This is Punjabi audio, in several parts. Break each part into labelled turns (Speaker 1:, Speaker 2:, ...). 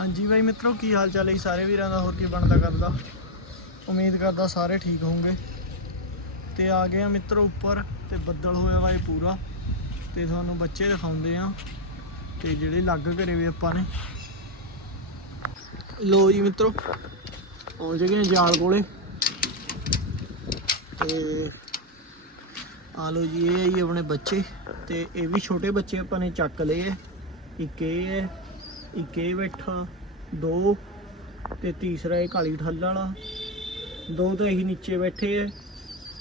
Speaker 1: ਹਾਂਜੀ ਬਾਈ ਮਿੱਤਰੋ, ਕੀ ਹਾਲ ਚਾਲ ਹੈ ਜੀ ਸਾਰੇ ਵੀਰਾਂ ਦਾ? ਹੋਰ ਕੀ ਬਣਦਾ ਕਰਦਾ? ਉਮੀਦ ਕਰਦਾ ਸਾਰੇ ਠੀਕ ਹੋਵੋਗੇ। ਤੇ ਆ ਗਏ ਆ ਮਿੱਤਰੋ ਉੱਪਰ ਤੇ ਬੱਦਲ ਹੋਇਆ ਬਾਈ ਪੂਰਾ। ਤੇ ਤੁਹਾਨੂੰ ਬੱਚੇ ਦਿਖਾਉਂਦੇ ਆ। ਤੇ ਜਿਹੜੇ ਲੱਗ ਘਰੇ ਵੀ ਆਪਾਂ ਨੇ। ਲੋ ਜੀ ਮਿੱਤਰੋ, ਪਹੁੰਚ ਗਏ ਜਾਲ ਕੋਲੇ। ਤੇ ਆ ਲੋ ਜੀ, ਇਹ ਆ ਜੀ ਆਪਣੇ ਬੱਚੇ। ਤੇ ਇਹ ਵੀ ਛੋਟੇ ਬੱਚੇ ਆਪਾਂ ਨੇ ਚੱਕ ਲਏ ਆ। ਇੱਕ ਇਹ ਹੈ ਇੱਕ ਇਹ ਬੈਠਾ, ਦੋ ਤੇ ਤੀਸਰਾ ਇਹ ਕਾਲੀ ਠੱਲ ਵਾਲਾ। ਦੋ ਤਾਂ ਇਹੀ ਨੀਚੇ ਬੈਠੇ ਐ,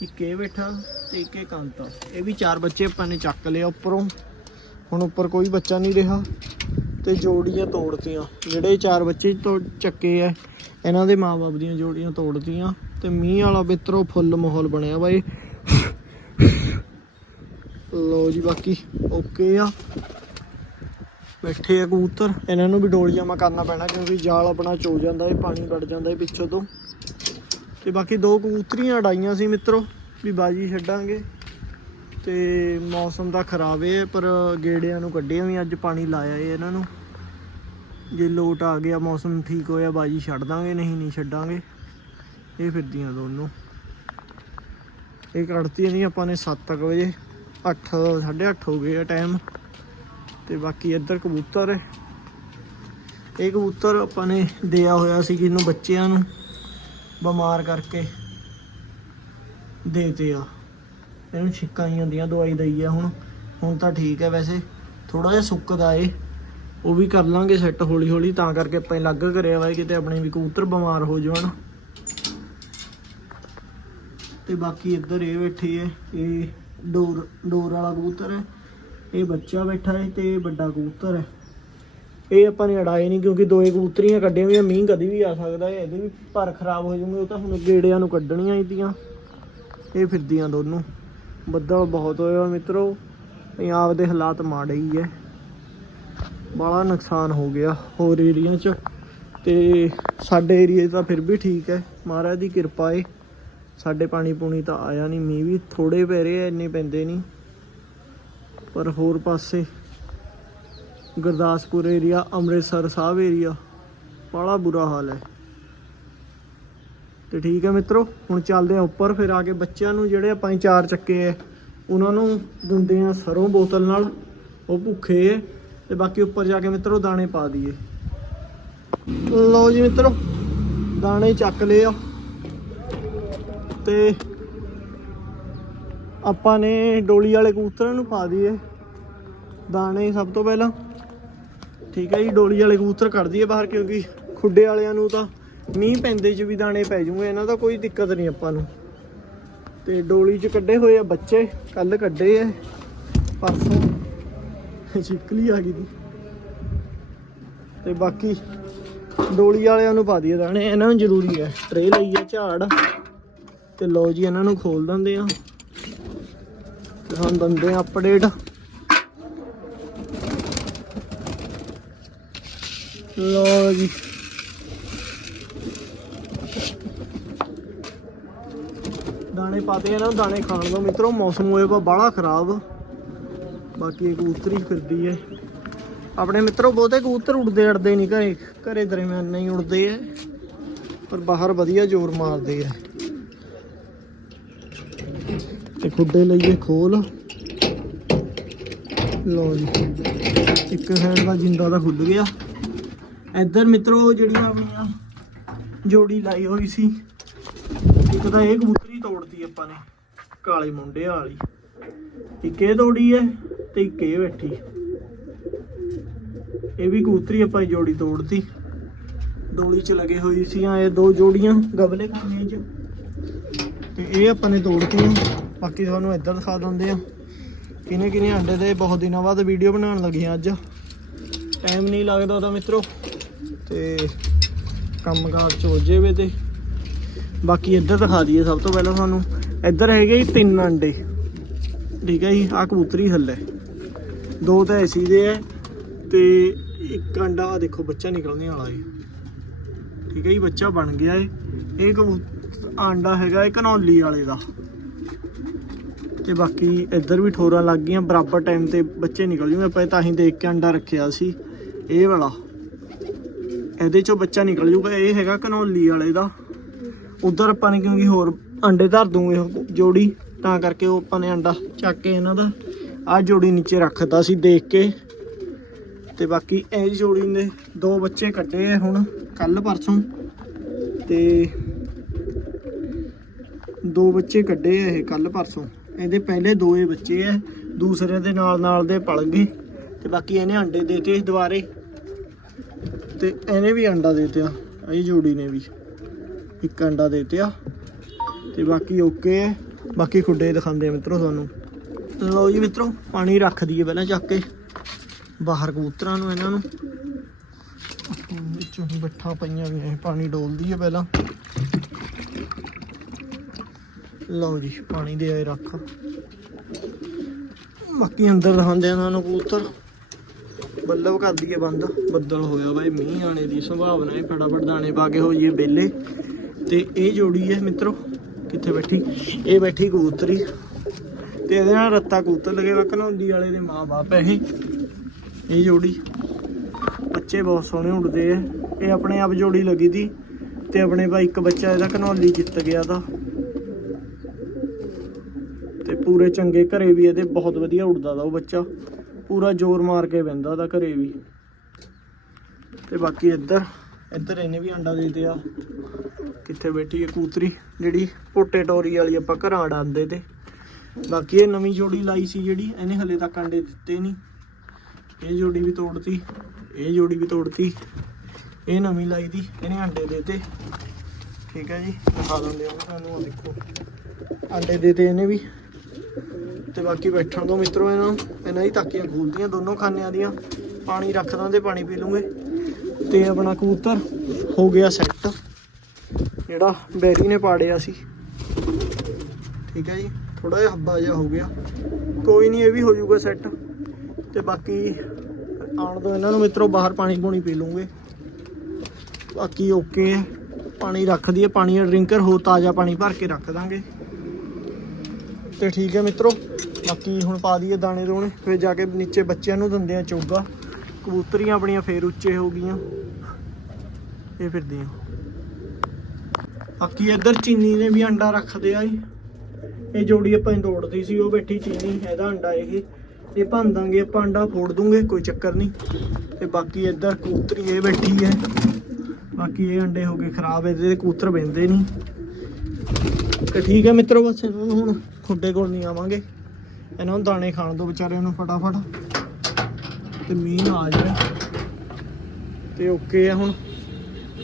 Speaker 1: ਇੱਕ ਇਹ ਬੈਠਾ ਤੇ ਇੱਕ ਇਹ ਕਾਂਤਾ ਇਹ ਵੀ ਚਾਰ ਬੱਚੇ ਆਪਾਂ ਨੇ ਚੱਕ ਲਿਆ ਉੱਪਰੋਂ। ਹੁਣ ਉੱਪਰ ਕੋਈ ਬੱਚਾ ਨਹੀਂ ਰਿਹਾ ਤੇ ਜੋੜੀਆਂ ਤੋੜਤੀਆਂ। ਜਿਹੜੇ ਚਾਰ ਬੱਚੇ ਤੋਂ ਚੱਕੇ ਐ, ਇਹਨਾਂ ਦੇ ਮਾਪੇ ਦੀਆਂ ਜੋੜੀਆਂ ਤੋੜਤੀਆਂ ਤੇ ਮੀਂਹ ਵਾਲਾ ਬਿੱਤਰੋ ਫੁੱਲ ਮਾਹੌਲ ਬਣਿਆ ਬਾਈ ਲੋ ਜੀ ਬਾਕੀ, ਓਕੇ ਆ। ਬੈਠੇ ਆ ਕਬੂਤਰ। ਇਹਨਾਂ ਨੂੰ ਵੀ ਡੋਲ ਜਾਮਾ ਕਰਨਾ ਪੈਣਾ ਕਿਉਂਕਿ ਜਾਲ ਆਪਣਾ ਚੋ ਜਾਂਦਾ ਏ, ਪਾਣੀ ਵੜ ਜਾਂਦਾ ਏ ਪਿੱਛੋਂ ਤੋਂ। ਤੇ ਬਾਕੀ ਦੋ ਕਬੂਤਰੀਆਂ ਅਡਾਈਆਂ ਸੀ ਮਿੱਤਰੋ, ਵੀ ਬਾਜੀ ਛੱਡਾਂਗੇ। ਤੇ ਮੌਸਮ ਤਾਂ ਖਰਾਬ ਏ, ਪਰ ਗੇੜਿਆਂ ਨੂੰ ਕੱਢਿਆ ਵੀ ਅੱਜ ਪਾਣੀ ਲਾਇਆ ਏ ਇਹਨਾਂ ਨੂੰ। ਜੇ ਲੋਟ ਆ ਗਿਆ, ਮੌਸਮ ਠੀਕ ਹੋਇਆ, ਬਾਜੀ ਛੱਡ ਦਾਂਗੇ, ਨਹੀਂ ਨਹੀਂ ਛੱਡਾਂਗੇ। ਇਹ ਫਿਰਦੀਆਂ ਦੋਨੋਂ। ਇਹ ਕੱਢਤੀਆਂ ਨਹੀਂ ਆਪਾਂ ਨੇ 7 ਵਜੇ। 8 8:30 ਹੋ ਗਏ ਆ ਟਾਈਮ ਤੇ ਬਾਕੀ ਇੱਧਰ ਕਬੂਤਰ ਹੈ। ਇਹ ਕਬੂਤਰ ਆਪਾਂ ਨੇ ਦਿਆ ਹੋਇਆ ਸੀ ਜਿਹਨੂੰ ਬੱਚਿਆਂ ਨੂੰ ਬਿਮਾਰ ਕਰਕੇ ਦੇਤੇ ਆ। ਇਹਨੂੰ ਛਿੱਕਾਂ ਹੀ ਹੁੰਦੀਆਂ ਦਵਾਈ ਦਈ ਆ ਹੁਣ। ਹੁਣ ਤਾਂ ਠੀਕ ਹੈ ਵੈਸੇ। ਥੋੜਾ ਜਿਹਾ ਸੁੱਕਦਾ ਏ। ਉਹ ਵੀ ਕਰ ਲਾਂਗੇ ਸੈੱਟ ਹੌਲੀ ਹੌਲੀ ਤਾਂ ਕਰਕੇ ਆਪਾਂ ਇਹ ਲੱਗ ਕਰਿਆ ਵਾ ਕਿਤੇ ਆਪਣੇ ਵੀ ਕਬੂਤਰ ਬਿਮਾਰ ਹੋ ਜਾਣ। ਤੇ ਬਾਕੀ ਇੱਧਰ ਇਹ ਬੈਠੀ ਹੈ ਇਹ ਡੋਰ ਡੋਰ ਵਾਲਾ ਕਬੂਤਰ ਹੈ। ਇਹ ਬੱਚਾ ਬੈਠਾ ਹੈ ਤੇ ਇਹ ਵੱਡਾ ਕਬੂਤਰ ਹੈ ਇਹ ਆਪਾਂ ਨੇ ਅੜਾਏ ਨਹੀਂ ਕਿਉਂਕਿ ਦੋਏ ਕਬੂਤਰੀਆਂ ਕੱਢੀਆਂ ਹੋਈਆਂ, ਮੀਂਹ ਕਦੀ ਵੀ ਆ ਸਕਦਾ ਹੈ ਇਹਦੇ ਵੀ ਪਰ ਖਰਾਬ ਹੋ ਜਾਣਗੇ ਉਹ ਤਾਂ ਹੁਣ ਗੇੜਿਆਂ ਨੂੰ ਕੱਢਣੀਆਂ ਇਹਦੀਆਂ ਇਹ ਫਿਰਦੀਆਂ ਦੋਨੋਂ। ਬੱਦਲ ਬਹੁਤ ਹੋਇਆ ਮਿੱਤਰੋ ਪੰਜਾਬ ਦੇ ਹਾਲਾਤ ਮਾੜੇ ਹੀ ਹੈ ਬੜਾ ਨੁਕਸਾਨ ਹੋ ਗਿਆ ਹੋਰ ਏਰੀਆ 'ਚ। ਤੇ ਸਾਡੇ ਏਰੀਆ ਤਾਂ ਫਿਰ ਵੀ ਠੀਕ ਹੈ ਮਹਾਰਾਜ ਦੀ ਕਿਰਪਾ ਏ। ਸਾਡੇ ਪਾਣੀ ਪੂਣੀ ਤਾਂ ਆਇਆ ਨਹੀਂ ਮੀਂਹ ਵੀ ਥੋੜੇ ਪੈ ਰਹੇ ਆ, ਇੰਨੇ ਪੈਂਦੇ ਨਹੀਂ ਪਰ ਹੋਰ ਪਾਸੇ ਗੁਰਦਾਸਪੁਰ ਏਰੀਆ ਅੰਮ੍ਰਿਤਸਰ ਸਾਹਿਬ ਏਰੀਆ ਬੜਾ ਬੁਰਾ ਹਾਲ ਹੈ। ਤੇ ਠੀਕ ਹੈ ਮਿੱਤਰੋ, ਹੁਣ ਚੱਲਦੇ ਆ ਉੱਪਰ, ਫਿਰ ਆ ਕੇ ਬੱਚਿਆਂ ਨੂੰ ਜਿਹੜੇ ਆਪਾਂ ਚਾਰ ਚੱਕੇ ਐ ਉਹਨਾਂ ਨੂੰ ਦਿੰਦੇ ਆ ਸਰੋਂ ਬੋਤਲ ਨਾਲ, ਉਹ ਭੁੱਖੇ ਐ ਤੇ ਬਾਕੀ ਉੱਪਰ ਜਾ ਕੇ ਮਿੱਤਰੋ ਦਾਣੇ ਪਾ ਦਈਏ। ਲਓ ਜੀ ਮਿੱਤਰੋ, ਦਾਣੇ ਚੱਕ ਲਏ ਆ। ਤੇ ਆਪਾਂ ਨੇ ਡੋਲੀ ਵਾਲੇ ਕਬੂਤਰਾਂ ਨੂੰ ਪਾ ਦਈਏ। ਦਾਣੇ ਸਭ ਤੋਂ ਪਹਿਲਾਂ। ਠੀਕ ਹੈ ਜੀ, ਡੋਲੀ ਵਾਲੇ ਕਬੂਤਰ ਕੱਢ ਦਈਏ ਬਾਹਰ ਕਿਉਂਕਿ ਖੁੱਡੇ ਵਾਲਿਆਂ ਨੂੰ ਤਾਂ ਮੀਂਹ ਪੈਂਦੇ 'ਚ ਵੀ ਦਾਣੇ ਪੈ ਜੂਗੇ ਇਹਨਾਂ ਦਾ ਕੋਈ ਦਿੱਕਤ ਨਹੀਂ ਆਪਾਂ ਨੂੰ। ਤੇ ਡੋਲੀ 'ਚ ਕੱਢੇ ਹੋਏ ਆ ਬੱਚੇ ਕੱਲ ਕੱਢੇ ਐ ਪਰਸੋਂ। ਚਿਕਲੀ ਆ ਗਈ ਦੀ। ਤੇ ਬਾਕੀ ਡੋਲੀ ਵਾਲਿਆਂ ਨੂੰ ਪਾ ਦਈਏ ਦਾਣੇ, ਇਹਨਾਂ ਨੂੰ ਜ਼ਰੂਰੀ ਹੈ। ਟਰੇ ਲਈਏ ਝਾੜ। ਤੇ ਲਓ ਜੀ, ਇਹਨਾਂ ਨੂੰ ਖੋਲ ਦਿੰਦੇ ਆ ਤੇ ਦਿੰਦੇ ਆ ਅਪਡੇਟ ਲਓ ਜੀ। ਦਾਣੇ ਪਾਤੇ ਇਹਨਾਂ ਨੂੰ, ਦਾਣੇ ਖਾਣ ਦੋ ਮਿੱਤਰੋ, ਮੌਸਮ ਹੋਏ ਪਾ ਬਾਹਲਾ ਖਰਾਬ। ਬਾਕੀ ਇਹ ਕਬੂਤਰੀ ਫਿਰਦੀ ਹੈ। ਆਪਣੇ ਮਿੱਤਰੋ, ਬਹੁਤੇ ਕਬੂਤਰ ਉੱਡਦੇ ਅੜਦੇ ਨਹੀਂ ਘਰੇ। ਘਰੇ ਦਰਮਿਆਨ ਨਹੀਂ ਉੱਡਦੇ ਐ ਪਰ ਬਾਹਰ ਵਧੀਆ ਜ਼ੋਰ ਮਾਰਦੇ ਐ ਤੇ ਖੁੱਡੇ ਲਈਏ ਖੋਲ। ਲੋ ਜੀ, ਇੱਕ ਸਾਈਡ ਦਾ ਜਿੰਦਾ ਤਾਂ ਖੁੱਲ ਗਿਆ। ਇੱਧਰ ਮਿੱਤਰੋ, ਜਿਹੜੀਆਂ ਆਪਣੀਆਂ ਜੋੜੀ ਲਾਈ ਹੋਈ ਸੀ, ਇੱਕ ਤਾਂ ਇਹ ਕਬੂਤਰੀ ਤੋੜਤੀ ਆਪਾਂ ਨੇ, ਕਾਲੇ ਮੁੰਡੇ ਵਾਲੀ। ਇੱਕ ਇਹ ਤੋੜੀ ਹੈ ਤੇ ਇੱਕ ਇਹ ਬੈਠੀ। ਇਹ ਵੀ ਕਬੂਤਰੀ ਆਪਾਂ ਜੋੜੀ ਤੋੜਤੀ। ਡੋਲੀ 'ਚ ਲਗੇ ਹੋਈ ਸੀ ਇਹ ਦੋ ਜੋੜੀਆਂ ਗਬਲੇ ਖਾਣੇ 'ਚ। ਤੇ ਇਹ ਆਪਾਂ ਨੇ ਤੋੜਤੀਆਂ। ਬਾਕੀ ਤੁਹਾਨੂੰ ਇੱਧਰ ਦਿਖਾ ਦਿੰਦੇ ਆ। ਕਿਨੇ ਕਿਨੇ ਅੰਡੇ ਦੇ ਬਹੁਤ ਦਿਨਾਂ ਬਾਅਦ ਵੀਡੀਓ ਬਣਾਉਣ ਲੱਗੇ ਆ ਅੱਜ। ਟਾਈਮ ਨਹੀਂ ਲੱਗਦਾ ਉਹਦਾ ਮਿੱਤਰੋ। ਤੇ ਕੰਮਕਾਰ ਚ ਹੋ ਜਾਵੇ ਤੇ। ਬਾਕੀ ਇੱਧਰ ਦਿਖਾ ਦਈਏ ਸਭ ਤੋਂ ਪਹਿਲਾਂ ਤੁਹਾਨੂੰ। ਇੱਧਰ ਹੈਗੇ ਜੀ ਤਿੰਨ ਅੰਡੇ ਠੀਕ ਹੈ ਜੀ ਆ ਕਬੂਤਰੀ ਥੱਲੇ। ਦੋ ਤਾਂ ਐਸੀ ਦੇ ਹੈ ਤੇ ਇੱਕ ਅੰਡਾ ਆਹ ਦੇਖੋ, ਬੱਚਾ ਨਿਕਲਣੇ ਵਾਲਾ ਹੈ ਠੀਕ ਹੈ ਜੀ, ਬੱਚਾ ਬਣ ਗਿਆ ਏ। ਇਹ ਕਬੂਤਰ ਆਂਡਾ ਹੈਗਾ ਇਹ ਕਨੌਲੀ ਵਾਲੇ ਦਾ। ਤੇ ਬਾਕੀ ਇੱਧਰ ਵੀ ਠੋਰਾਂ ਲੱਗ ਗਈਆਂ, ਬਰਾਬਰ ਟਾਈਮ ਤੇ ਬੱਚੇ ਨਿਕਲ ਜੂਗੇ, ਆਪਾਂ ਤਾਂ ਹੀ ਦੇਖ ਕੇ ਅੰਡਾ ਰੱਖਿਆ ਸੀ, ਇਹ ਵਾਲਾ। ਇਹਦੇ ਚੋਂ ਬੱਚਾ ਨਿਕਲ ਜੂਗਾ, ਇਹ ਹੈਗਾ ਕਨੌਲੀ ਵਾਲੇ ਦਾ। ਉਧਰ ਆਪਾਂ ਨੇ ਕਿਉਂਕਿ ਹੋਰ ਅੰਡੇ ਧਰ ਦੂੰਗੇ ਜੋੜੀ, ਤਾਂ ਕਰਕੇ ਉਹ ਆਪਾਂ ਨੇ ਅੰਡਾ ਚੱਕ ਕੇ ਇਹਨਾਂ ਦਾ, ਆਹ ਜੋੜੀ ਨੀਚੇ ਰੱਖਦਾ ਸੀ ਦੇਖ ਕੇ। ਤੇ ਬਾਕੀ ਇਹ ਜੋੜੀ ਨੇ, ਦੋ ਬੱਚੇ ਕੱਢੇ ਆ ਹੁਣ ਕੱਲ ਪਰਸੋਂ। ਤੇ ਦੋ ਬੱਚੇ ਕੱਢੇ ਇਹ ਕੱਲ ਪਰਸੋਂ। ਇਹਦੇ ਪਹਿਲੇ ਦੋ ਬੱਚੇ ਆ, ਦੂਸਰੇ ਦੇ ਨਾਲ ਨਾਲ ਦੇ ਪਲ ਗਏ ਤੇ ਬਾਕੀ ਇਹਨੇ ਅੰਡੇ ਦੇਤੇ ਦੁਬਾਰੇ ਤੇ ਇਹਨੇ ਵੀ ਅੰਡਾ ਦੇਤਿਆ ਇਹ ਜੋੜੀ ਨੇ ਵੀ। ਇੱਕ ਅੰਡਾ ਦੇਤਿਆ ਤੇ ਬਾਕੀ ਓਕੇ ਹੈ। ਬਾਕੀ ਖੁੱਡੇ ਦਿਖਾਉਂਦੇ ਆ ਮਿੱਤਰੋ ਤੁਹਾਨੂੰ। ਲਓ ਜੀ ਮਿੱਤਰੋ, ਪਾਣੀ ਰੱਖ ਦਈਏ ਪਹਿਲਾਂ ਚੱਕ ਕੇ, ਬਾਹਰ ਕਬੂਤਰਾਂ ਨੂੰ, ਇਹਨਾਂ ਨੂੰ। ਵਿੱਚੋਂ ਹੀ ਬੱਠਾ ਪਈਆਂ ਵੀ ਪਾਣੀ ਡੋਲਦੀ ਹੈ ਪਹਿਲਾਂ। ਲਓ ਜੀ, ਪਾਣੀ ਦੇ ਆਏ ਰੱਖ। ਬਾਕੀ ਅੰਦਰ ਦਿਖਾਉਂਦੇ ਆ ਤੁਹਾਨੂੰ ਕਬੂਤਰ। ਬੱਲਬ ਕਰ ਦਈਏ ਬੰਦ। ਬੱਦਲ ਹੋਇਆ ਬਾਈ, ਮੀਂਹ ਆਣੇ ਦੀ ਸੰਭਾਵਨਾ ਹੈ, ਫਟਾਫਟ ਦਾਣੇ ਪਾ ਕੇ ਹੋ ਹੋਈਏ ਬੇਲੇ ਤੇ ਇਹ ਜੋੜੀ ਹੈ ਮਿੱਤਰੋ, ਕਿੱਥੇ ਬੈਠੀ? ਇਹ ਬੈਠੀ ਕਬੂਤਰੀ। ਤੇ ਇਹਦੇ ਨਾਲ ਰੱਤਾ ਕਬੂਤਰ ਲਗੇ ਵਾ, ਘਨੌਂਦੀ ਵਾਲੇ ਦੇ ਮਾਂ-ਬਾਪ ਹੈ ਇਹ। ਇਹ ਜੋੜੀ। ਬੱਚੇ ਬਹੁਤ ਸੋਹਣੇ ਉੱਡਦੇ ਆ। ਇਹ ਆਪਣੇ ਆਪ ਜੋੜੀ ਲੱਗੀ ਦੀ। ਤੇ ਆਪਣੇ ਭਾਈ ਇੱਕ ਬੱਚਾ ਇਹਦਾ ਘਨੌਲੀ ਜਿੱਤ ਗਿਆ ਦਾ ਪੂਰੇ ਚੰਗੇ ਘਰੇ ਵੀ ਇਹਦੇ ਬਹੁਤ ਵਧੀਆ ਉੱਡਦਾ ਦਾ ਉਹ ਬੱਚਾ। ਪੂਰਾ ਜ਼ੋਰ ਮਾਰ ਕੇ ਬਹਿੰਦਾ ਦਾ ਘਰੇ ਵੀ। ਤੇ ਬਾਕੀ ਇੱਧਰ ਇੱਧਰ ਇਹਨੇ ਵੀ ਅੰਡਾ ਦੇ ਦਿਆ ਕਿੱਥੇ ਬੈਠੀ ਹੈ ਕੂਤਰੀ, ਜਿਹੜੀ ਪੋਟੇ ਟੋਰੀ ਵਾਲੀ ਆਪਾਂ ਘਰਾਂ ਅਡਾਉਂਦੇ ਤੇ। ਬਾਕੀ ਇਹ ਨਵੀਂ ਜੋੜੀ ਲਾਈ ਸੀ ਜਿਹੜੀ, ਇਹਨੇ ਹਲੇ ਤੱਕ ਅੰਡੇ ਦਿੱਤੇ ਨਹੀਂ ਇਹ ਜੋੜੀ ਵੀ ਤੋੜਤੀ, ਇਹ ਜੋੜੀ ਵੀ ਤੋੜਤੀ। ਇਹ ਨਵੀਂ ਲਾਈ ਦੀ, ਇਹਨੇ ਅੰਡੇ ਦੇਤੇ। ਠੀਕ ਹੈ ਜੀ, ਦਿਖਾ ਦਿੰਦੇ ਹਾਂ ਤੁਹਾਨੂੰ, ਆਹ ਦੇਖੋ। ਅੰਡੇ ਦੇਤੇ ਇਹਨੇ ਵੀ। ਤੇ ਬਾਕੀ ਬੈਠਣ ਤੋਂ ਮਿੱਤਰੋ ਇਹਨਾਂ ਨੂੰ। ਇਹਨਾਂ ਦੀ ਤਾਕੀਆਂ ਖੋਲਦੀਆਂ ਦੋਨੋਂ ਖਾਨਿਆਂ ਦੀਆਂ। ਪਾਣੀ ਰੱਖਦਾ ਤੇ ਪਾਣੀ ਪੀ ਲੂੰਗੇ। ਤੇ ਆਪਣਾ ਕਬੂਤਰ ਹੋ ਗਿਆ ਸੈੱਟ ਜਿਹੜਾ ਬੈਰੀ ਨੇ ਪਾੜਿਆ ਸੀ। ਠੀਕ ਹੈ ਜੀ। ਥੋੜਾ ਜਿਹਾ ਹੱਬਾ ਜਿਹਾ ਹੋ ਗਿਆ। ਕੋਈ ਨਹੀਂ, ਇਹ ਵੀ ਹੋ ਜਾਊਗਾ ਸੈੱਟ ਤੇ ਬਾਕੀ ਆਉਣ ਤੋਂ ਇਹਨਾਂ ਨੂੰ ਮਿੱਤਰੋ ਬਾਹਰ ਪਾਣੀ ਪੂਣੀ ਪੀ ਲੂੰਗੇ। ਬਾਕੀ ਓਕੇ ਪਾਣੀ ਰੱਖ ਦਈਏ। ਪਾਣੀ ਦਾ ਡਰਿੰਕਰ ਹੋ ਤਾਜ਼ਾ ਪਾਣੀ ਭਰ ਕੇ ਰੱਖ ਦਾਂਗੇ। ਤੇ ਠੀਕ ਹੈ ਮਿੱਤਰੋ। ਬਾਕੀ ਹੁਣ ਪਾ ਦਈਏ ਦਾਣੇ ਦੋਣੇ, ਫਿਰ ਜਾ ਕੇ ਨੀਚੇ ਬੱਚਿਆਂ ਨੂੰ ਦਿੰਦੇ ਆ ਚੋਗਾ। ਕਬੂਤਰੀਆਂ ਆਪਣੀਆਂ ਫੇਰ ਉੱਚੇ ਹੋ ਗਈਆਂ। ਇਹ ਫਿਰਦੀਆਂ ਬਾਕੀ ਇੱਧਰ ਚੀਨੀ ਨੇ ਵੀ ਅੰਡਾ ਰੱਖਦੇ ਆ ਜੀ। ਇਹ ਜੋੜੀ ਆਪਾਂ ਹੀ ਸੀ, ਉਹ ਬੈਠੀ ਚੀਨੀ, ਇਹਦਾ ਅੰਡਾ ਇਹ। ਇਹ ਭੰਨ ਦਾਂਗੇ, ਆਪਾਂ ਅੰਡਾ ਫੋੜ ਦੂੰਗੇ, ਕੋਈ ਚੱਕਰ ਨਹੀਂ। ਤੇ ਬਾਕੀ ਇੱਧਰ ਕਬੂਤਰੀ ਇਹ ਬੈਠੀ ਹੈ। ਬਾਕੀ ਇਹ ਅੰਡੇ ਹੋ ਗਏ ਖਰਾਬ, ਇਹਦੇ ਕਬੂਤਰ ਬੈੰਦੇ ਨਹੀਂ। ਤੇ ਠੀਕ ਹੈ ਮਿੱਤਰੋ, ਬਸ ਇਹਨਾਂ ਨੂੰ ਹੁਣ ਖੁੱਡੇ ਕੋਲ ਨਹੀਂ ਆਵਾਂਗੇ। ਇਹਨਾਂ ਨੂੰ ਦਾਣੇ ਖਾਣ ਦੋ ਵਿਚਾਰਿਆਂ ਨੂੰ ਫਟਾਫਟ। ਤੇ ਮੀਂਹ ਆ ਜਾਵੇ ਤੇ ਓਕੇ ਆ ਹੁਣ।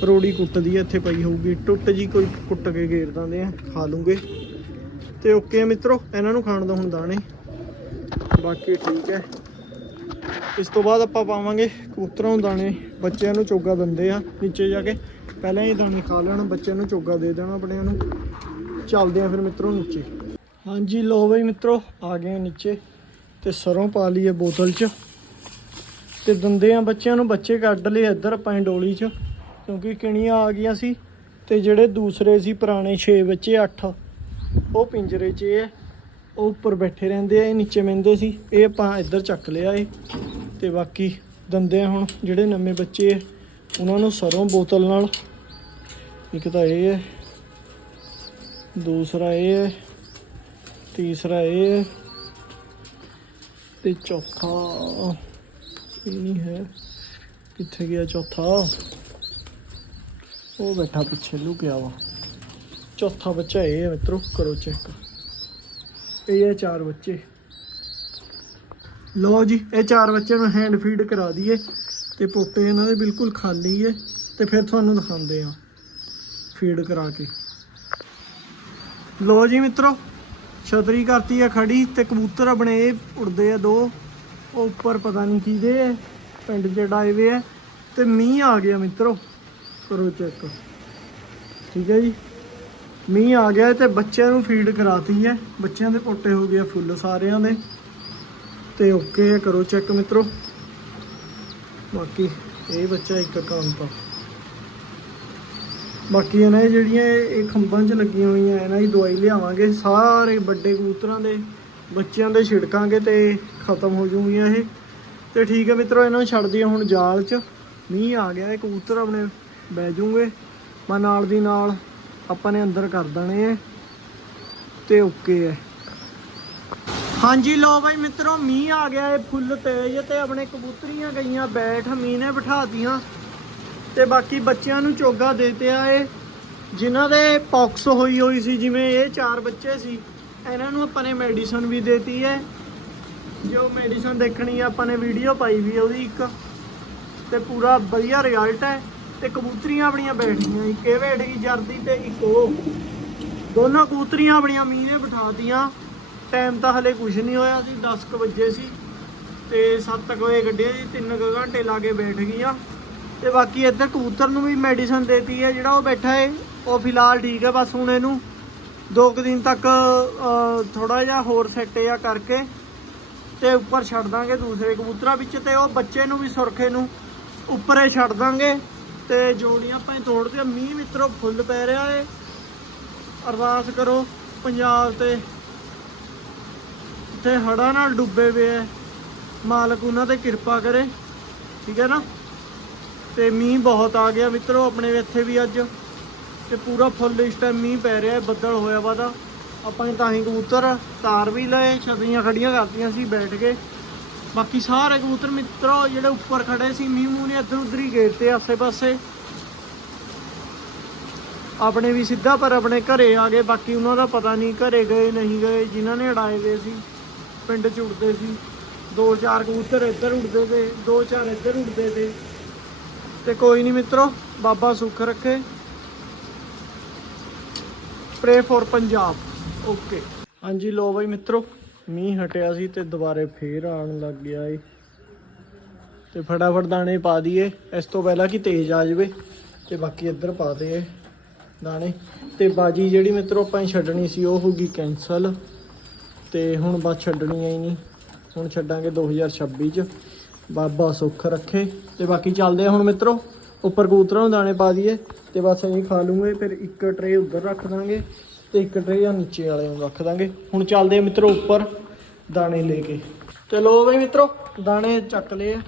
Speaker 1: ਰੋੜੀ ਕੁੱਟਦੀ ਆ, ਇੱਥੇ ਪਈ ਹੋਊਗੀ। ਟੁੱਟ ਜੀ ਕੋਈ, ਕੁੱਟ ਕੇ ਗੇਰ ਦਿੰਦੇ ਆ, ਖਾ ਲੂੰਗੇ। ਤੇ ਓਕੇ ਆ ਮਿੱਤਰੋ, ਇਹਨਾਂ ਨੂੰ ਖਾਣ ਦੋ ਹੁਣ ਦਾਣੇ। ਬਾਕੀ ਠੀਕ ਹੈ। ਇਸ ਤੋਂ ਬਾਅਦ ਆਪਾਂ ਪਾਵਾਂਗੇ ਕਬੂਤਰਾਂ ਨੂੰ ਦਾਣੇ। ਬੱਚਿਆਂ ਨੂੰ ਚੋਗਾ ਦਿੰਦੇ ਆ, ਨੀਚੇ ਜਾ ਕੇ। ਪਹਿਲਾਂ ਹੀ ਦਾਣੇ ਖਾ ਲੈਣ, ਬੱਚਿਆਂ ਨੂੰ ਚੋਗਾ ਦੇ ਦੇਣਾ ਆਪਣਿਆਂ ਨੂੰ। ਚੱਲਦੇ ਆ ਫਿਰ ਮਿੱਤਰੋ ਨੀਚੇ। ਹਾਂਜੀ ਲੋ ਬਈ ਮਿੱਤਰੋ, ਆ ਗਏ ਆ ਨੀਚੇ ਤੇ ਸਰੋਂ ਪਾ ਲਈਏ ਬੋਤਲ 'ਚ। ਤੇ ਦਿੰਦੇ ਆ ਬੱਚਿਆਂ ਨੂੰ, ਬੱਚੇ ਕੱਢ ਲਏ ਇੱਧਰ ਆਪਾਂ ਡੋਲੀ 'ਚ, ਕਿਉਂਕਿ ਕਿਣੀਆਂ ਆ ਗਈਆਂ ਸੀ ਤੇ ਜਿਹੜੇ ਦੂਸਰੇ ਸੀ ਪੁਰਾਣੇ 6 ਬੱਚੇ 8 ਉਹ ਪਿੰਜਰੇ 'ਚ ਹੈ ਉਹ ਉੱਪਰ ਬੈਠੇ ਰਹਿੰਦੇ ਆ, ਇਹ ਨੀਚੇ ਮਹਿੰਦੇ ਸੀ, ਇਹ ਆਪਾਂ ਇੱਧਰ ਚੱਕ ਲਿਆ ਏ ਤੇ ਬਾਕੀ ਦੰਦੇ ਆ ਹੁਣ ਜਿਹੜੇ ਨਵੇਂ ਬੱਚੇ ਆ, ਉਹਨਾਂ ਨੂੰ ਸਰੋਂ ਬੋਤਲ ਨਾਲ। ਇੱਕ ਤਾਂ ਇਹ ਹੈ ਦੂਸਰਾ ਇਹ ਹੈ, ਤੀਸਰਾ ਇਹ ਹੈ ਤੇ ਚੌਥਾ ਇਹ ਨਹੀਂ ਹੈ। ਕਿੱਥੇ ਗਿਆ ਚੌਥਾ? ਉਹ ਬੈਠਾ ਪਿੱਛੇ ਲੁਕਿਆ ਵਾ। ਚੌਥਾ ਬੱਚਾ ਇਹ ਹੈ ਮਿੱਤਰੋ, ਕਰੋ ਚੈੱਕ ਇਹ ਹੈ ਚਾਰ ਬੱਚੇ। ਲਓ ਜੀ, ਇਹ ਚਾਰ ਬੱਚਿਆਂ ਨੂੰ ਹੈਂਡ ਫੀਡ ਕਰਾ ਦਈਏ ਤੇ ਪੋਟੇ ਇਹਨਾਂ ਦੇ ਬਿਲਕੁਲ ਖਾਲੀ ਹੈ ਤੇ ਫਿਰ ਤੁਹਾਨੂੰ ਦਿਖਾਉਂਦੇ ਆ ਫੀਡ ਕਰਾ ਕੇ। ਲੋ ਜੀ ਮਿੱਤਰੋ, ਛਤਰੀ ਕਰਤੀ ਆ ਖੜੀ ਤੇ ਕਬੂਤਰ ਆਪਣੇ ਇਹ ਉੜਦੇ ਆ ਦੋ। ਉਹ ਉੱਪਰ ਪਤਾ ਨਹੀਂ ਕਿਹਦੇ ਆ, ਪਿੰਡ ਚ ਡਾਏ ਵੇ ਆ। ਤੇ ਮੀਂਹ ਆ ਗਿਆ ਮਿੱਤਰੋ, ਕਰੋ ਚੈੱਕ। ਠੀਕ ਹੈ ਜੀ। ਮੀਂਹ ਆ ਗਿਆ ਤੇ ਬੱਚਿਆਂ ਨੂੰ ਫੀਡ ਕਰਾਤੀ ਹੈ ਬੱਚਿਆਂ ਦੇ ਪੋਟੇ ਹੋ ਗਏ ਆ ਫੁੱਲ ਸਾਰਿਆਂ ਦੇ। ਤੇ ਓਕੇ ਕਰੋ ਚੈੱਕ ਮਿੱਤਰੋ। ਬਾਕੀ ਇਹ ਬੱਚਾ ਇੱਕ ਕੰਮ ਤਾਂ ਬਾਕੀ ਇਹਨਾਂ ਦੀ ਜਿਹੜੀਆਂ ਇਹ ਇਹ ਖੰਭਾਂ 'ਚ ਲੱਗੀਆਂ ਹੋਈਆਂ ਇਹਨਾਂ ਦੀ ਦਵਾਈ ਲਿਆਵਾਂਗੇ। ਸਾਰੇ ਵੱਡੇ ਕਬੂਤਰਾਂ ਦੇ ਬੱਚਿਆਂ ਦੇ ਛਿੜਕਾਂਗੇ ਤੇ ਖਤਮ ਹੋ ਜੂਗੀਆਂ ਇਹ। ਤੇ ਠੀਕ ਹੈ ਮਿੱਤਰੋ, ਇਹਨਾਂ ਨੂੰ ਛੱਡ ਦਈਏ ਹੁਣ ਜਾਲ 'ਚ। ਮੀਂਹ ਆ ਗਿਆ, ਇਹ ਕਬੂਤਰ ਆਪਣੇ ਬਹਿ ਜੂਗੇ ਮੈਂ ਨਾਲ ਦੀ ਨਾਲ ਆਪਾਂ ਨੇ ਅੰਦਰ ਕਰ ਦੇਣੇ ਐ ਤੇ ਓਕੇ ਐ ਹਾਂਜੀ ਲੋ ਬਾਈ ਮਿੱਤਰੋ, ਮੀਂਹ ਆ ਗਿਆ, ਇਹ ਫੁੱਲ ਤੇਜ਼ ਤੇ ਆਪਣੇ ਕਬੂਤਰੀਆਂ ਗਈਆਂ ਬੈਠ, ਮੀਂਹ ਨੇ ਬਿਠਾਤੀਆਂ ਤੇ ਬਾਕੀ ਬੱਚਿਆਂ ਨੂੰ ਚੋਗਾ ਦੇਤੇ ਆ ਏ ਜਿਨ੍ਹਾਂ ਦੇ ਪੌਕਸ ਹੋਈ ਹੋਈ ਸੀ, ਜਿਵੇਂ ਇਹ ਚਾਰ ਬੱਚੇ ਸੀ, ਇਹਨਾਂ ਨੂੰ ਆਪਾਂ ਨੇ ਮੈਡੀਸਨ ਵੀ ਦੇਤੀ ਹੈ। ਜੋ ਮੈਡੀਸਨ ਦੇਖਣੀ ਆ, ਆਪਾਂ ਨੇ ਵੀਡੀਓ ਪਾਈ ਵੀ ਉਹਦੀ ਇੱਕ। ਤੇ ਪੂਰਾ ਵਧੀਆ ਰਿਜ਼ਲਟ ਹੈ ਤੇ ਕਬੂਤਰੀਆਂ ਆਪਣੀਆਂ ਬੈਠ ਗਈਆਂ ਇੱਕ ਇਹ ਬੈਠ ਗਈ ਜਰਦੀ ਤੇ ਇੱਕ ਉਹ। ਦੋਨਾਂ ਕਬੂਤਰੀਆਂ ਆਪਣੀਆਂ ਮੀਂਹ ਨੇ ਬਿਠਾਤੀਆਂ। ਟਾਈਮ ਤਾਂ ਹਲੇ ਕੁਝ ਨਹੀਂ ਹੋਇਆ ਸੀ 10 ਕੁ ਵਜੇ ਸੀ ਤੇ 7 ਵਜੇ ਗੱਡੀਆਂ ਜੀ 3 ਕੁ ਘੰਟੇ ਲਾ ਕੇ ਬੈਠ ਗਈਆਂ। ਤੇ ਬਾਕੀ ਇੱਧਰ ਕਬੂਤਰ ਨੂੰ ਵੀ ਮੈਡੀਸਨ ਦੇਤੀ ਹੈ, ਜਿਹੜਾ ਉਹ ਬੈਠਾ ਹੈ ਉਹ ਫਿਲਹਾਲ ਠੀਕ ਹੈ, ਬਸ ਹੁਣ ਇਹਨੂੰ ਦੋ ਕੁ ਦਿਨ ਤੱਕ ਥੋੜਾ ਜਿਹਾ ਹੋਰ ਸੈੱਟ ਜਿਹਾ ਕਰਕੇ ਤੇ ਉੱਪਰ ਛੱਡ ਦਾਂਗੇ ਦੂਸਰੇ ਕਬੂਤਰਾਂ ਵਿੱਚ ਤੇ ਉਹ ਬੱਚੇ ਨੂੰ ਵੀ ਸੁਰਖੇ ਨੂੰ ਉੱਪਰੇ ਛੱਡ ਦਾਂਗੇ ਤੇ ਜੋੜੀਆਂ ਆਪਾਂ ਤੋੜਦੇ ਮੀਂਹ ਮਿੱਤਰੋ ਫੁੱਲ ਪੈ ਰਿਹਾ ਏ। ਅਰਦਾਸ ਕਰੋ ਪੰਜਾਬ ਤੇ। ਤੇ ਹੜ੍ਹਾਂ ਨਾਲ ਡੁੱਬੇ ਹੋਏ ਐ ਮਾਲਕ ਉਹਨਾਂ ਤੇ ਕਿਰਪਾ ਕਰੇ। ਠੀਕ ਹੈ ਨਾ? ਤੇ ਮੀਂਹ ਬਹੁਤ ਆ ਗਿਆ। ਮਿੱਤਰੋ, ਆਪਣੇ ਇੱਥੇ ਵੀ ਅੱਜ ਤੇ ਪੂਰਾ ਫੁੱਲ ਇਸ ਟਾਈਮ ਮੀਂਹ ਪੈ ਰਿਹਾ ਹੈ ਬੱਦਲ ਹੋਇਆ ਵਾ ਦਾ ਆਪਾਂ ਨੇ ਤਾਂ ਹੀ ਕਬੂਤਰ, ਤਾਰ ਵੀ ਲਏ ਛਤਰੀਆਂ ਖੜੀਆਂ ਕਰਤੀਆਂ ਸੀ ਬੈਠ ਕੇ। ਬਾਕੀ ਸਾਰੇ ਕਬੂਤਰ ਮਿੱਤਰੋ, ਜਿਹੜੇ ਉੱਪਰ ਖੜੇ ਸੀ, ਮੀਂਹ ਮੂੰਹ ਨੇ ਇੱਧਰ ਉੱਧਰ ਹੀ ਗੇਰਤੇ ਆਸੇ ਪਾਸੇ ਆਪਣੇ ਵੀ ਸਿੱਧਾ ਪਰ ਆਪਣੇ ਘਰੇ ਆ ਗਏ, ਬਾਕੀ ਉਹਨਾਂ ਦਾ ਪਤਾ ਨਹੀਂ ਘਰੇ ਗਏ, ਨਹੀਂ ਗਏ, ਜਿਨ੍ਹਾਂ ਨੇ ਉਡਾਏ ਹੋਏ ਸੀ, ਪਿੰਡ ਚ ਉੜਦੇ ਸੀ। ਦੋ ਚਾਰ ਕਬੂਤਰ ਇੱਧਰ ਉੜਦੇ ਤੇ, ਦੋ ਚਾਰ ਇੱਧਰ ਉੜਦੇ ਤੇ। ਤੇ ਕੋਈ ਨਹੀਂ ਮਿੱਤਰੋ, ਬਾਬਾ ਸੁੱਖ ਰੱਖੇ। ਪ੍ਰੇ ਫॉर ਪੰਜਾਬ ਓਕੇ ਹਾਂਜੀ ਲੋ ਬਾਈ ਮਿੱਤਰੋ, ਮੀਂਹ ਹਟਿਆ ਸੀ ਤੇ ਦੁਬਾਰੇ ਫੇਰ ਆਉਣ ਲੱਗ ਗਿਆ ਏ। ਤੇ ਫਟਾਫਟ ਦਾਣੇ ਪਾ ਦਈਏ। ਇਸ ਤੋਂ ਪਹਿਲਾਂ ਕਿ ਤੇਜ਼ ਆ ਜਾਵੇ ਤੇ ਬਾਕੀ ਇੱਧਰ ਪਾ ਦੇ ਦਾਣੇ। ਤੇ ਬਾਜੀ ਜਿਹੜੀ ਮਿੱਤਰੋ ਆਪਾਂ ਨੇ ਛੱਡਣੀ ਸੀ, ਉਹ ਹੋ ਗਈ ਕੈਨਸਲ ਤੇ ਹੁਣ ਬਸ ਛੱਡਣੀ ਹੀ ਨਹੀਂ। ਹੁਣ ਛੱਡਾਂਗੇ 2026 ਚ। ਬਾਬਾ ਸੁੱਖ ਰੱਖੇ। ਤੇ ਬਾਕੀ ਚੱਲਦੇ ਆ ਹੁਣ ਮਿੱਤਰੋ, ਉੱਪਰ ਕਬੂਤਰਾਂ ਨੂੰ ਦਾਣੇ ਪਾ ਦਈਏ ਤੇ ਬਸ ਅਸੀਂ ਖਾ ਲੂਗੇ, ਫਿਰ ਇੱਕ ਟਰੇ ਉੱਧਰ ਰੱਖ ਦਾਂਗੇ ਤੇ ਇੱਕ ਟਰੇ ਆ ਨੀਚੇ ਵਾਲੇ ਨੂੰ ਰੱਖ ਦਾਂਗੇ। ਹੁਣ ਚੱਲਦੇ ਆ ਮਿੱਤਰੋ ਉੱਪਰ ਦਾਣੇ ਲੈ ਕੇ। ਚਲੋ ਬਈ ਮਿੱਤਰੋ, ਦਾਣੇ ਚੱਕ ਲਏ ਆ।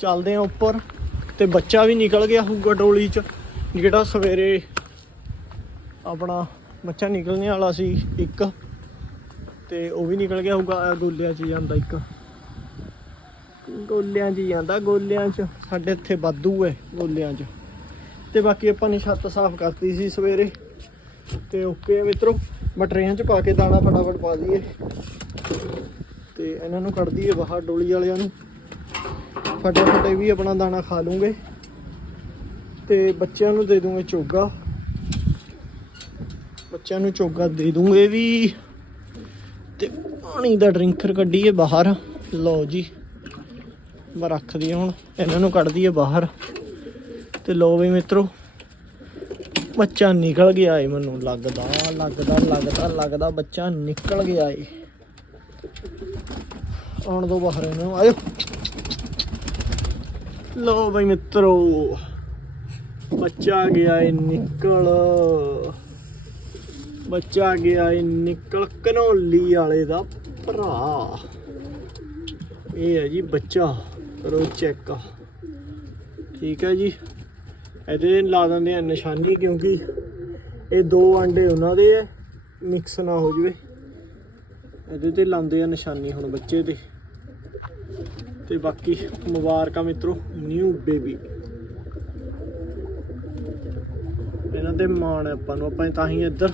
Speaker 1: ਚੱਲਦੇ ਆ ਉੱਪਰ ਤੇ ਬੱਚਾ ਵੀ ਨਿਕਲ ਗਿਆ ਹੋਊਗਾ ਡੋਲੀ ਚ, ਜਿਹੜਾ ਸਵੇਰੇ ਆਪਣਾ ਬੱਚਾ ਨਿਕਲਣੇ ਵਾਲਾ ਸੀ ਇੱਕ, ਤੇ ਉਹ ਵੀ ਨਿਕਲ ਗਿਆ ਹੋਊਗਾ ਗੋਲਿਆਂ 'ਚ ਜਾਂਦਾ ਇੱਕ। ਗੋਲਿਆਂ 'ਚ ਹੀ ਜਾਂਦਾ ਗੋਲਿਆਂ 'ਚ। ਸਾਡੇ ਇੱਥੇ ਵਾਧੂ ਹੈ ਗੋਲਿਆਂ 'ਚ। ਤੇ ਬਾਕੀ ਆਪਾਂ ਨੇ ਛੱਤ ਸਾਫ਼ ਕਰਤੀ ਸੀ ਸਵੇਰੇ। ਤੇ ਓਕੇ ਆ ਮਿੱਤਰੋ, ਮਟਰੇਆਂ 'ਚ ਪਾ ਕੇ ਦਾਣਾ ਫਟਾਫਟ ਪਾ ਦਈਏ ਤੇ ਇਹਨਾਂ ਨੂੰ ਕੱਢ ਦਈਏ ਬਾਹਰ ਡੋਲੀ ਵਾਲਿਆਂ ਨੂੰ। ਫਟਾਫਟ ਇਹ ਵੀ ਆਪਣਾ ਦਾਣਾ ਖਾ ਲੂੰਗੇ। ਤੇ ਬੱਚਿਆਂ ਨੂੰ ਦੇ ਦੂੰਗੇ ਚੋਗਾ। ਬੱਚਿਆਂ ਨੂੰ ਚੋਗਾ ਦੇ ਦੂੰਗੇ ਵੀ। ਤੇ ਪਾਣੀ ਦਾ ਡਰਿੰਕਰ ਕੱਢੀਏ ਬਾਹਰ। ਲਓ ਜੀ। ਮੈਂ ਰੱਖ ਦਈਏ ਹੁਣ। ਇਹਨਾਂ ਨੂੰ ਕੱਢ ਦਈਏ ਬਾਹਰ। ਤੇ ਲੋ ਵੀ ਮਿੱਤਰੋ, ਬੱਚਾ ਨਿਕਲ ਗਿਆ ਏ ਮੈਨੂੰ ਲੱਗਦਾ ਲੱਗਦਾ ਲੱਗਦਾ ਲੱਗਦਾ ਬੱਚਾ ਨਿਕਲ ਗਿਆ ਏ। ਆਉਣ ਦੋ ਬਾਹਰ ਇਹਨੂੰ, ਆਇਓ। ਲਓ ਬਈ ਮਿੱਤਰੋ, ਬੱਚਾ ਗਿਆ ਏ ਨਿਕਲ। ਬੱਚਾ ਗਿਆ ਏ ਨਿਕਲ ਕਨੌਲੀ ਵਾਲੇ ਦਾ ਭਰਾ। ਇਹ ਹੈ ਜੀ ਬੱਚਾ, ਕਰੋ ਚੈੱਕ ਠੀਕ ਹੈ ਜੀ। ਇਹਦੇ ਲਾ ਦਿੰਦੇ ਆ ਨਿਸ਼ਾਨੀ ਕਿਉਂਕਿ ਇਹ ਦੋ ਅੰਡੇ ਉਹਨਾਂ ਦੇ ਐ ਮਿਕਸ ਨਾ ਹੋ ਜਵੇ। ਇਹਦੇ ਤੇ ਲਾਉਂਦੇ ਆ ਨਿਸ਼ਾਨੀ ਹੁਣ ਬੱਚੇ ਤੇ ਤੇ ਬਾਕੀ ਮੁਬਾਰਕਾਂ ਮਿੱਤਰੋ ਨਿਊ ਬੇਬੀ ਇਹਨਾਂ ਦੇ ਮਾਣ ਹੈ ਆਪਾਂ ਨੂੰ, ਆਪਾਂ ਤਾਂ ਹੀ ਇੱਧਰ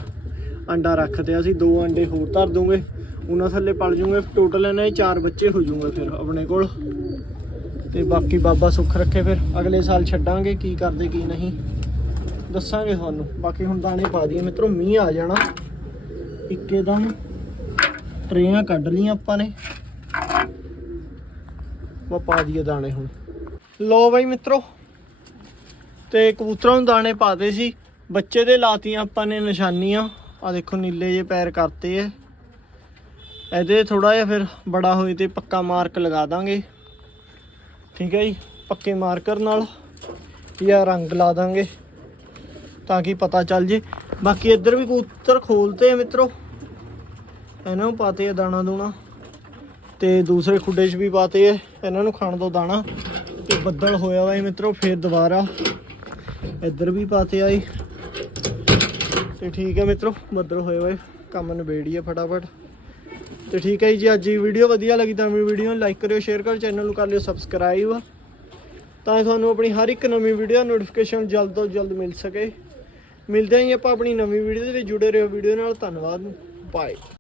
Speaker 1: ਅੰਡਾ ਰੱਖਦੇ ਆ, ਅਸੀਂ ਦੋ ਅੰਡੇ ਹੋਰ ਧਰ ਦੂੰਗੇ। ਉਹਨਾਂ ਥੱਲੇ ਪਲ ਜੂਗੇ ਟੋਟਲ ਇਹਨਾਂ ਦੇ ਚਾਰ ਬੱਚੇ ਹੋ ਜੂਗੇ ਫਿਰ ਆਪਣੇ ਕੋਲ। ਤੇ ਬਾਕੀ ਬਾਬਾ ਸੁੱਖ ਰੱਖੇ ਫਿਰ, ਅਗਲੇ ਸਾਲ ਛੱਡਾਂਗੇ ਕੀ ਕਰਦੇ ਕੀ ਨਹੀਂ। ਦੱਸਾਂਗੇ ਤੁਹਾਨੂੰ, ਬਾਕੀ ਹੁਣ ਦਾਣੇ ਪਾ ਦਈਏ। ਮਿੱਤਰੋ, ਮੀਂਹ ਆ ਜਾਣਾ। ਇੱਕੇ ਦਮ ਟਰੇਆਂ ਕੱਢ ਲੀਆਂ ਆਪਾਂ ਨੇ। ਵਾ ਪਾ ਦਈਏ ਦਾਣੇ ਹੁਣ। ਲੋ ਬਾਈ ਮਿੱਤਰੋ, ਤੇ ਕਬੂਤਰਾਂ ਨੂੰ ਦਾਣੇ ਪਾਦੇ ਸੀ। ਬੱਚੇ ਦੇ ਲਾਤੀਆਂ ਆਪਾਂ ਨੇ ਨਿਸ਼ਾਨੀਆਂ। ਆ ਦੇਖੋ, ਨੀਲੇ ਜੇ ਪੈਰ ਕਰਤੇ ਐ। ਇਹਦੇ ਥੋੜਾ ਜਿਹਾ ਫਿਰ ਬੜਾ ਹੋਏ ਤੇ ਪੱਕਾ ਮਾਰਕ ਲਗਾ ਦਾਂਗੇ। ਠੀਕ ਹੈ ਜੀ, ਪੱਕੇ ਮਾਰਕਰ ਨਾਲ ਜਾਂ ਰੰਗ ਲਾ ਦਾਂਗੇ ਤਾਂ ਕਿ ਪਤਾ ਚੱਲ ਜੇ। ਬਾਕੀ ਇੱਧਰ ਵੀ ਕਬੂਤਰ ਖੋਲਤੇ ਆ ਮਿੱਤਰੋ। ਇਹਨਾਂ ਨੂੰ ਪਾਤੇ ਆ ਦਾਣਾ ਦੂਣਾ ਤੇ ਦੂਸਰੇ ਖੁੱਡੇ 'ਚ ਵੀ ਪਾਤੇ ਆ। ਇਹਨਾਂ ਨੂੰ ਖਾਣ ਤੋਂ ਦਾਣਾ ਤੇ ਬੱਦਲ ਹੋਇਆ ਵਾ ਇਹ ਮਿੱਤਰੋ, ਫੇਰ ਦੁਬਾਰਾ ਇੱਧਰ ਵੀ ਪਾਤੇ ਆਏ ਤੇ ਠੀਕ ਹੈ ਮਿੱਤਰੋ, ਬੱਦਲ ਹੋਇਆ ਵਾ ਕੰਮ ਨਿਬੇੜੀਏ ਫਟਾਫਟ। ਤੇ ਠੀਕ ਹੈ ਜੀ ਅੱਜ ਦੀ ਵੀਡੀਓ ਵਧੀਆ ਲੱਗੀ ਤਾਂ ਮੇਰੀ ਵੀਡੀਓ ਨੂੰ ਲਾਈਕ ਕਰਿਓ ਸ਼ੇਅਰ ਕਰਿਓ ਚੈਨਲ ਨੂੰ ਕਰ ਲਿਓ ਸਬਸਕ੍ਰਾਈਬ ਤਾਂ ਤੁਹਾਨੂੰ ਆਪਣੀ ਹਰ ਇੱਕ ਨਵੀਂ ਵੀਡੀਓ ਦਾ ਨੋਟੀਫਿਕੇਸ਼ਨ ਜਲਦ ਤੋਂ ਜਲਦ ਮਿਲ ਸਕੇ। ਮਿਲਦੇ ਹਾਂ ਜੀ ਆਪਾਂ ਆਪਣੀ ਨਵੀਂ ਵੀਡੀਓ ਦੇ ਵਿੱਚ ਜੁੜੇ ਰਹੋ ਵੀਡੀਓ ਨਾਲ। ਧੰਨਵਾਦ। ਬਾਏ